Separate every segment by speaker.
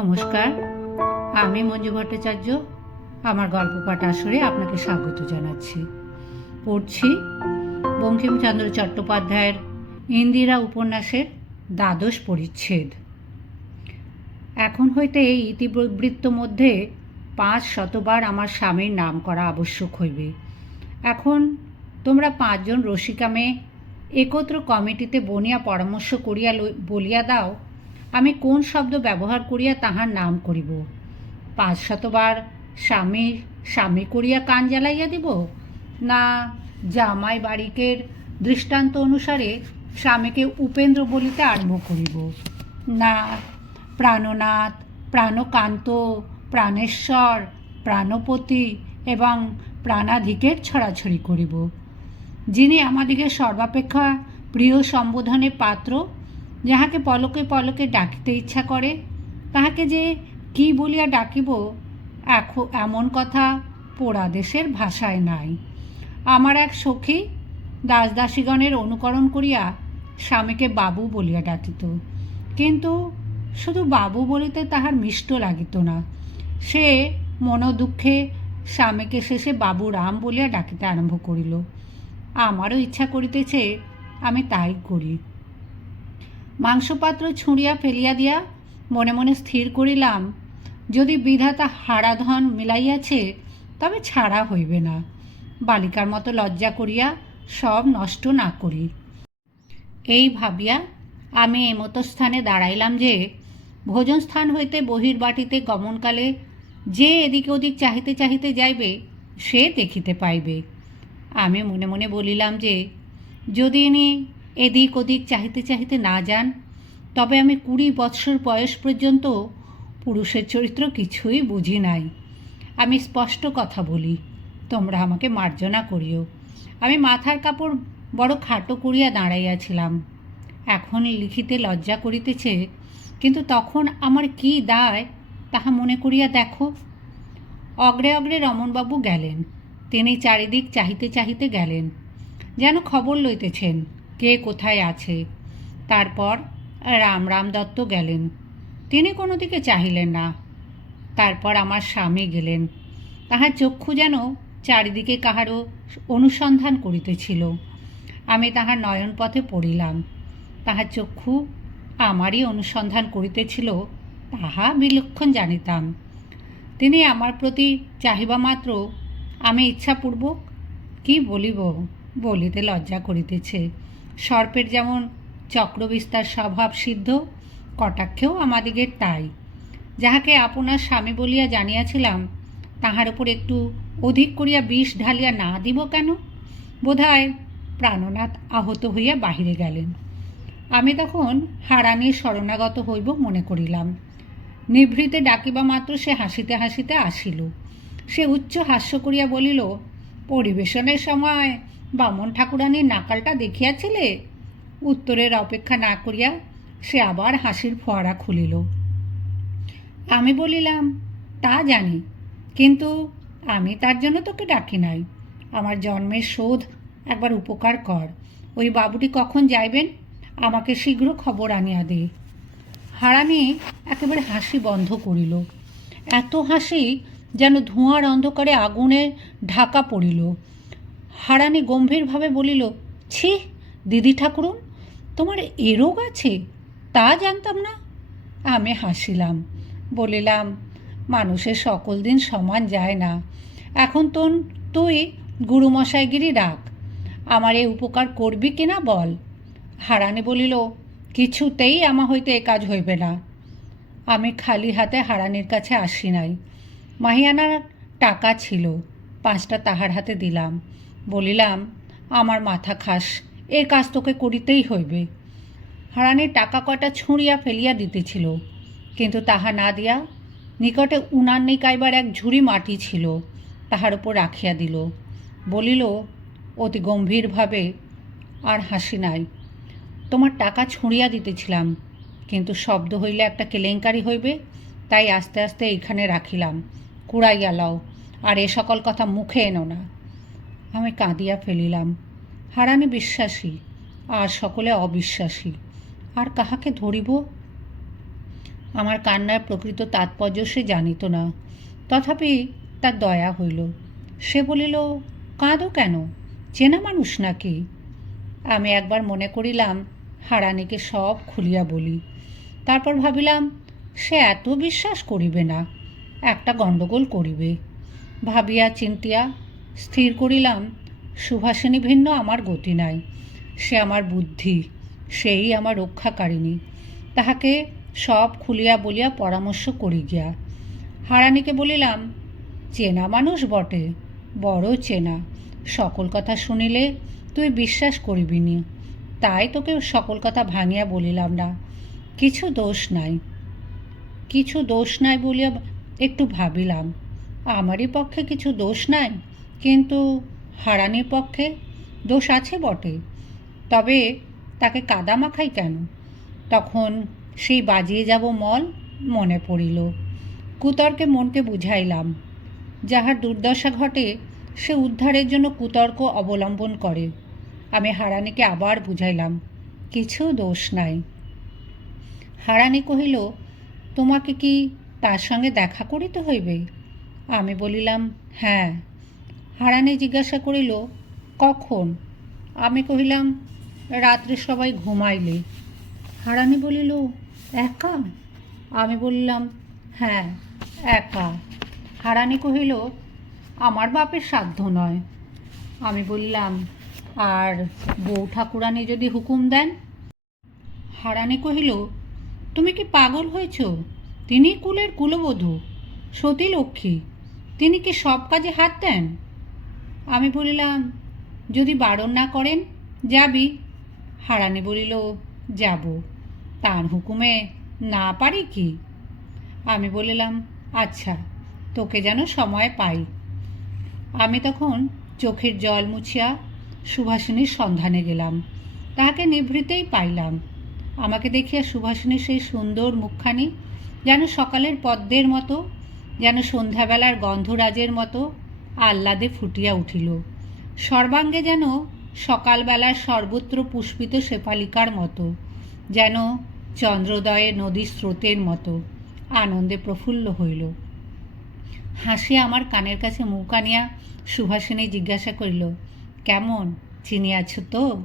Speaker 1: নমস্কার, আমি মঞ্জু ভট্টাচার্য, আমার গল্প পাঠ আসরে আপনাকে স্বাগত জানাচ্ছি। পড়ছি বঙ্কিমচন্দ্র চট্টোপাধ্যায়ের ইন্দিরা উপন্যাসের দ্বাদশ পরিচ্ছেদ। এখন হইতে এই ইতিবৃত্ত মধ্যে পাঁচ শতবার আমার স্বামীর নাম করা আবশ্যক হইবে। এখন তোমরা পাঁচজন রসিকা মেয়ে একত্র কমিটিতে বনিয়া পরামর্শ করিয়া বলিয়া দাও আমি কোন শব্দ ব্যবহার করিয়া তাহার নাম করিব? পাঁচ শতবার স্বামী স্বামী করিয়া কান জ্বালাইয়া দিব? না, জামাই বাড়িকের দৃষ্টান্ত অনুসারে স্বামীকে উপেন্দ্র বলিতে আরম্ভ করিব। না, প্রাণনাথ, প্রাণকান্ত, প্রাণেশ্বর, প্রাণপতি এবং প্রাণাধিকের ছড়াছড়ি করিব। যিনি আমাদিকে সর্বাপেক্ষা প্রিয় সম্বোধনের পাত্র যাহাকে পলকে পলকে ডাকিতে ইচ্ছা করে, তাহাকে যে কি বলিয়া ডাকিব এমন কথা পোড়া দেশের ভাষায় নাই। আমার এক সখী দাসদাসীগণের অনুকরণ করিয়া স্বামীকে বাবু বলিয়া ডাকিত। কিন্তু শুধু বাবু বলিতে তাহার মিষ্ট লাগিত না, সে মনোদুঃখে স্বামীকে শেষে বাবু রাম বলিয়া ডাকিতে আরম্ভ করিল। আমারও ইচ্ছা করিতেছে আমি তাই করি। মাংসপাত্র ছুঁড়িয়া ফেলিয়া দিয়া মনে মনে স্থির করিলাম, যদি বিধাতা হারাধন মিলাইয়াছে, তবে ছাড়া হইবে না। বালিকার মতো লজ্জা করিয়া সব নষ্ট না করি। এই ভাবিয়া আমি এমতো স্থানে দাঁড়াইলাম যে ভোজন স্থান হইতে বহির্বাটিতে গমনকালে যে এদিকে ওদিক চাহিতে চাহিতে যাইবে, সে দেখিতে পাইবে। আমি মনে মনে বলিলাম যে, যদি ইনি এদিক ওদিক চাহিতে চাহিতে না যান। তবে আমি কুড়ি বৎসর বয়স পর্যন্ত পুরুষের চরিত্র কিছুই বুঝি নাই। আমি স্পষ্ট কথা বলি, তোমরা আমাকে মার্জনা করিও। আমি মাথার কাপড় বড় খাটো করিয়া দাঁড়াইয়াছিলাম এখন লিখিতে লজ্জা করিতেছে, কিন্তু তখন আমার কি দায় তাহা মনে করিয়া দেখো। অগ্রে অগ্রে রমণবাবু গেলেন, তিনি চারিদিক চাহিতে চাহিতে গেলেন, যেন খবর লইতেছেন। কে কোথায় আছে? তারপর রাম রাম দত্ত গেলেন। তিনি কোনো দিকে চাহিলেন না। তারপর আমার স্বামী গেলেন। তাহার চক্ষু যেন চারিদিকে কাহারও অনুসন্ধান করিতেছিল। আমি তাহার নয়নপথে পড়িলাম। তাহার চক্ষু আমারই অনুসন্ধান করিতেছিল, তাহা বিলক্ষণ জানিতাম। তিনি আমার প্রতি চাহিবা মাত্র, আমি ইচ্ছাপূর্বক কি বলিব বলিতে লজ্জা করিতেছে। সর্পের যেমন চক্রবিস্তার স্বভাব সিদ্ধ, কটাক্ষেও আমাদিগের তাই। যাহাকে আপনার স্বামী বলিয়া জানিয়াছিলাম, তাহার উপর একটু অধিক করিয়া বিষ ঢালিয়া না দিব কেন? বোধহয় প্রাণনাথ আহত হইয়া বাহিরে গেলেন। আমি তখন হারানির শরণাগত হইব মনে করিলাম। নিভৃতে ডাকিবা মাত্র সে হাসিতে হাসিতে আসিল। সে উচ্চ হাস্য করিয়া বলিল, পরিবেশনের সময় বামন ঠাকুরানীর নাকালটা দেখিয়াছিলে? উত্তরের অপেক্ষা না করিয়া সে আবার হাসির ফোয়ারা খুলিল। আমি বলিলাম, তা জানি, কিন্তু আমি তার জন্য তোকে ডাকি নাই। আমার জন্মের শোধ একবার উপকার কর। ওই বাবুটি কখন যাইবেন? আমাকে শীঘ্র খবর আনিয়া দে। হারানি একেবারে হাসি বন্ধ করিল। এত হাসি যেন ধোঁয়ার অন্ধকারে আগুনে ঢাকা পড়িল। হারানি গম্ভীরভাবে বলিল, ছি, দিদি ঠাকুরুন, তোমার এ রোগ আছে? তা জানতাম না। আমি হাসিলাম, বলিলাম, মানুষের সকল দিন সমান যায় না। এখন তো, তুই গুরুমশাইগিরি ডাক। আমার এই উপকার করবি কিনা বল? হারানি বলিল, কিছুতেই আমা হইতে এ কাজ হইবে না। আমি খালি হাতে হারানির কাছে আসি নাই। মাহিয়ানার টাকা ছিল, পাঁচটা তাহার হাতে দিলাম। বলিলাম, আমার মাথা খাস এ কাজ তোকে করিতেই হইবে। হারানির টাকা কটা ছুঁড়িয়া ফেলিয়া দিতেছিল, কিন্তু তাহা না দিয়া নিকটে উনার নিকাইবার এক ঝুড়ি মাটি ছিল, তাহার উপর রাখিয়া দিল। বলিল, অতি গম্ভীরভাবে আর হাসি নাই। তোমার টাকা ছুঁড়িয়া দিতেছিলাম, কিন্তু শব্দ হইলে একটা কেলেঙ্কারি হইবে, তাই আস্তে আস্তে এইখানে রাখিলাম। কুড়াইয়া লও, আর এ সকল কথা মুখে এনো না। আমি কাঁদিয়া ফেলিলাম। হারানি বিশ্বাসী, আর সকলে অবিশ্বাসী। আর কাহাকে ধরিব? আমার কান্নার প্রকৃত তাৎপর্য সে জানিত না। তথাপি তার দয়া হইল। সে বলিল, কাঁদো কেন? চেনা মানুষ নাকি? আমি একবার মনে করিলাম, হারানিকে সব খুলিয়া বলি। তারপর ভাবিলাম, সে এত বিশ্বাস করিবে না, একটা গণ্ডগোল করিবে। ভাবিয়া চিন্তিয়া স্থির করিলাম, সুভাষিনী ভিন্ন আমার গতি নাই। সে আমার বুদ্ধি, সেই আমার রক্ষাকারিণী। তাহাকে সব খুলিয়া বলিয়া পরামর্শ করি গিয়া। হারানিকে বলিলাম, চেনা মানুষ বটে, বড় চেনা। সকল কথা শুনিলে তুই বিশ্বাস করবি নি। তাই তোকে সকল কথা ভাঙিয়া বলিলাম না। কিছু দোষ নাই। কিছু দোষ নাই বলিয়া একটু ভাবিলাম। আমারই পক্ষে কিছু দোষ নাই? কিন্তু হারানির পক্ষে দোষ আছে বটে। তবে তাকে কাদা মাখাই কেন? তখন সেই বাজিয়ে যাব মল মনে পড়িল। কুতর্কে মনকে বুঝাইলাম, যাহার দুর্দশা ঘটে সে উদ্ধারের জন্য কুতর্ক অবলম্বন করে। আমি হারানিকে আবার বুঝাইলাম, কিছু দোষ নাই। হারানি কহিল, তোমাকে কি তার সঙ্গে দেখা করিতে হইবে? আমি বলিলাম হ্যাঁ। হারানি জিজ্ঞাসা করিল, কখন? আমি কহিলাম, রাত্রে সবাই ঘুমাইলে। হারানি বলিল, একা? আমি বললাম হ্যাঁ একা। হারানি কহিল, আমার বাপের সাধ্য নয়। আমি বললাম, আর বউ ঠাকুরানি যদি হুকুম দেন? হারানি কহিল, তুমি কি পাগল হয়েছ? তিনি কুলের কুলবধূ সতী লক্ষ্মী তিনি কি সব কাজে হাত দেন? আমি বলিলাম, যদি বারণ না করেন, যাবি? হারানি বলিল, যাব। তার হুকুমে না পারি কি? আমি বলিলাম আচ্ছা তোকে যেন সময় পাই। আমি তখন চোখের জল মুছিয়া সুভাষিনীর সন্ধানে গেলাম। তাহাকে নিভৃতেই পাইলাম। আমাকে দেখিয়া সুভাষিনীর সেই সুন্দর মুখখানি যেন সকালের পদ্মের মতো, যেন সন্ধ্যাবেলার গন্ধরাজের মতো আহ্লাদে ফুটিয়া উঠিল। সর্বাঙ্গে যেন সকালবেলার সর্বত্র পুষ্পিত শেফালিকার মতো, যেন চন্দ্রোদয়ে নদীর স্রোতের মতো আনন্দে প্রফুল্ল হইল। হাসিয়া আমার কানের কাছে মুখ আনিয়া সুভাষিনী জিজ্ঞাসা করিল, কেমন? চিনিয়াছ তো?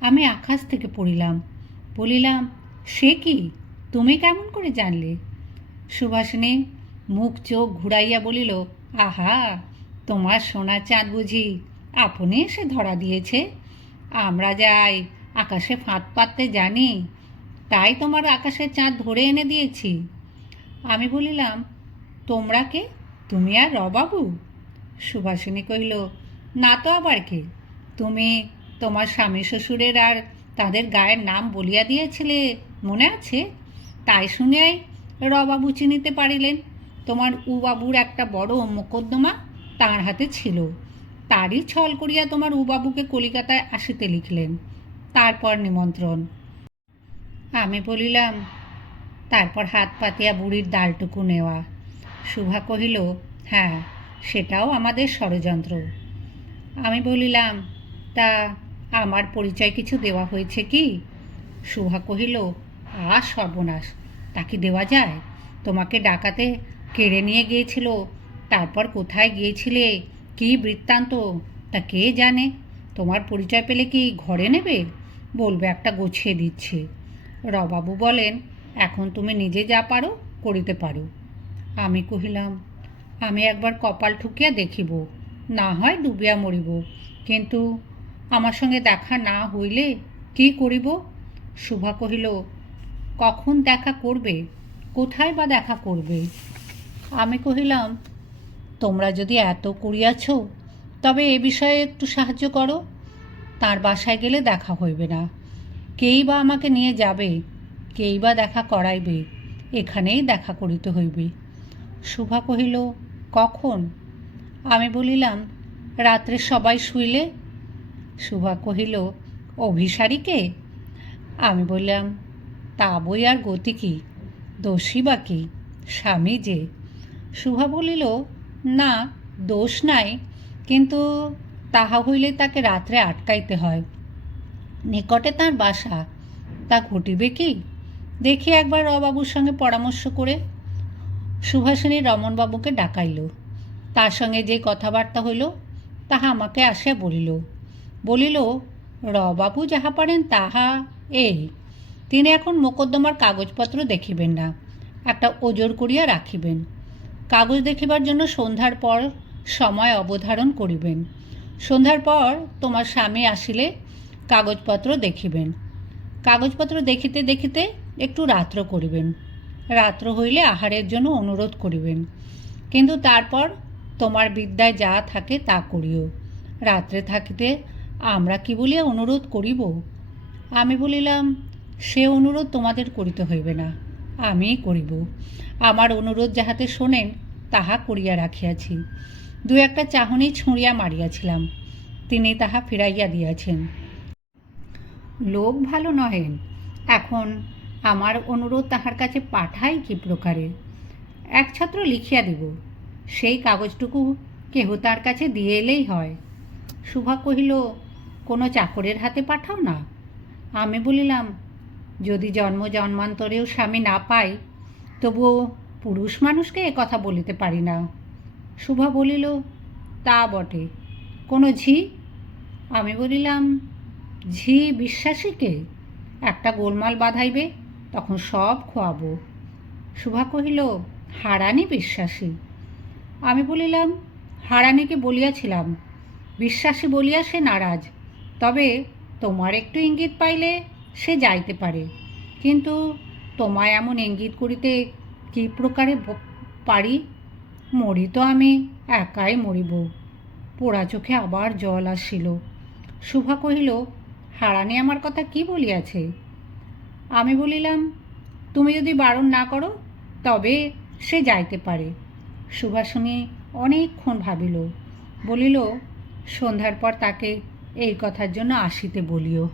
Speaker 1: আমি আকাশ থেকে পড়িলাম, বলিলাম, সে কি? তুমি কেমন করে জানলে? সুভাষিনী মুখ চোখ ঘুরাইয়া বলিল, আহা! তোমার সোনা চাঁদ বুঝি আপনি এসে ধরা দিয়েছে। আমরা যাই আকাশে ফাঁদ পাততে জানি, তাই তোমার আকাশের চাঁদ ধরে এনে দিয়েছি। আমি বলিলাম, তোমরা কে? তুমি আর রবাবু? সুভাষিনী কহিল, না তো আবার কে? তুমি তোমার স্বামী শ্বশুরের আর তাদের গায়ের নাম বলিয়া দিয়েছিলে, মনে আছে? তাই শুনিয়াই রবাবু চিনিতে পারিলেন। তোমার উবাবুর একটা বড় মোকদ্দমা তার হাতে ছিল। তারই ছল করিয়া তোমার উবাবুকে কলিকাতায় আসিতে লিখলেন। তারপর নিমন্ত্রণ। আমি বলিলাম, তারপর হাত পাতিয়া বুড়ির ডালটুকু নেওয়া। শুভা কহিল হ্যাঁ সেটাও আমাদের ষড়যন্ত্র। আমি বলিলাম, তা আমার পরিচয় কিছু দেওয়া হয়েছে কি? শুভা কহিল, আ সর্বনাশ, তা কি দেওয়া যায়? তোমাকে ডাকাতে কেড়ে নিয়ে গিয়েছিল তারপর কোথায় গিয়েছিলে? কি বৃত্তান্ত? তা কে জানে? তোমার পরিচয় পেলে কি ঘরে নেবে? বলবে, একটা গোছিয়ে দিচ্ছে। রবাবু বলেন, এখন তুমি নিজে যা পারো, করিতে পারো। আমি কহিলাম, আমি একবার কপাল ঠুকিয়া দেখিব। না হয় ডুবিয়া মরিব। কিন্তু আমার সঙ্গে দেখা না হইলে কি করিব? শুভা কহিল, কখন দেখা করবে? কোথায় বা দেখা করবে? আমি কহিলাম তোমরা যদি এত করিয়াছ, তবে এ বিষয়ে একটু সাহায্য করো। তার বাসায় গেলে দেখা হইবে না। কেই বা আমাকে নিয়ে যাবে, কেই বা দেখা করাইবে, এখানেই দেখা করিতে হইবে। শুভা কহিল, কখন? আমি বলিলাম, রাত্রে সবাই শুইলে? শুভা কহিল অভিসারীকে আমি বললাম, তা বই আর গতি কি? দোষী বা কি? স্বামী যে? শুভা বলিল না, দোষ নাই, কিন্তু তাহা হইলে তাকে রাত্রে আটকাইতে হয়। নিকটে তার বাসা, তা ঘটিবে কি? দেখি একবার রবাবুর সঙ্গে পরামর্শ করে। সুভাষিনী রমণবাবুকে ডাকাইল। তার সঙ্গে যে কথাবার্তা হইল, তাহা আমাকে আসিয়া বলিল। বলিল, রবাবু যাহা পারেন তাহা এই, তিনি এখন মোকদ্দমার কাগজপত্র দেখিবেন না, একটা ওজোর করিয়া রাখিবেন। কাগজ দেখিবার জন্য সন্ধ্যার পর সময় অবধারণ করিবেন। সন্ধ্যার পর তোমার স্বামী আসিলে কাগজপত্র দেখিবেন। কাগজপত্র দেখিতে দেখিতে একটু রাত্র করিবেন। রাত্র হইলে আহারের জন্য অনুরোধ করিবেন। কিন্তু তারপর তোমার বিদ্যায় যা থাকে তা করিও। রাত্রে থাকিতে আমরা কি বলিয়া অনুরোধ করিব? আমি বলিলাম, সে অনুরোধ তোমাদের করিতে হইবে না। আমিই করিব। আমার অনুরোধ যাহাতে শোনেন, তাহা করিয়া রাখিয়াছি। দু একটা চাহনি ছুঁড়িয়া মারিয়াছিলাম, তিনি তাহা ফিরাইয়া দিয়াছেন। লোক ভালো নহেন, এখন আমার অনুরোধ তাহার কাছে পাঠাই কি প্রকারে? এক ছত্র লিখিয়া দিব, সেই কাগজটুকু কেহ তার কাছে দিয়ে এলেই হয়। সুভা কহিল, কোনো চাকরের হাতে পাঠাও না? আমি বলিলাম যদি জন্ম জন্মান্তরেও স্বামী না পাই তবুও পুরুষ মানুষকে এ কথা বলিতে পারি না। শুভা বলিল, তা বটে। কোনো ঝি? আমি বলিলাম, ঝি বিশ্বাসীকে একটা গোলমাল বাঁধাইবে, তখন সব খোয়াবো। শুভা কহিল, হারানি বিশ্বাসী। আমি বলিলাম, হারানিকে বলিয়াছিলাম। বিশ্বাসী বলিয়া সে নারাজ। তবে তোমার একটু ইঙ্গিত পাইলে সে যাইতে পারে। কিন্তু তোমায় এমন ইঙ্গিত করিতে কী প্রকারে পারি? মরি তো আমি, একাই মরিব। পোড়া চোখে আবার জল আসছিল শুভা কহিল, হারানি আমার কথা কি বলিয়াছে? আমি বলিলাম, তুমি যদি বারণ না করো, তবে সে যাইতে পারে। সুভাষিনী অনেকক্ষণ ভাবিল। বলিল, সন্ধ্যার পর তাকে এই কথার জন্য আসিতে বলিও।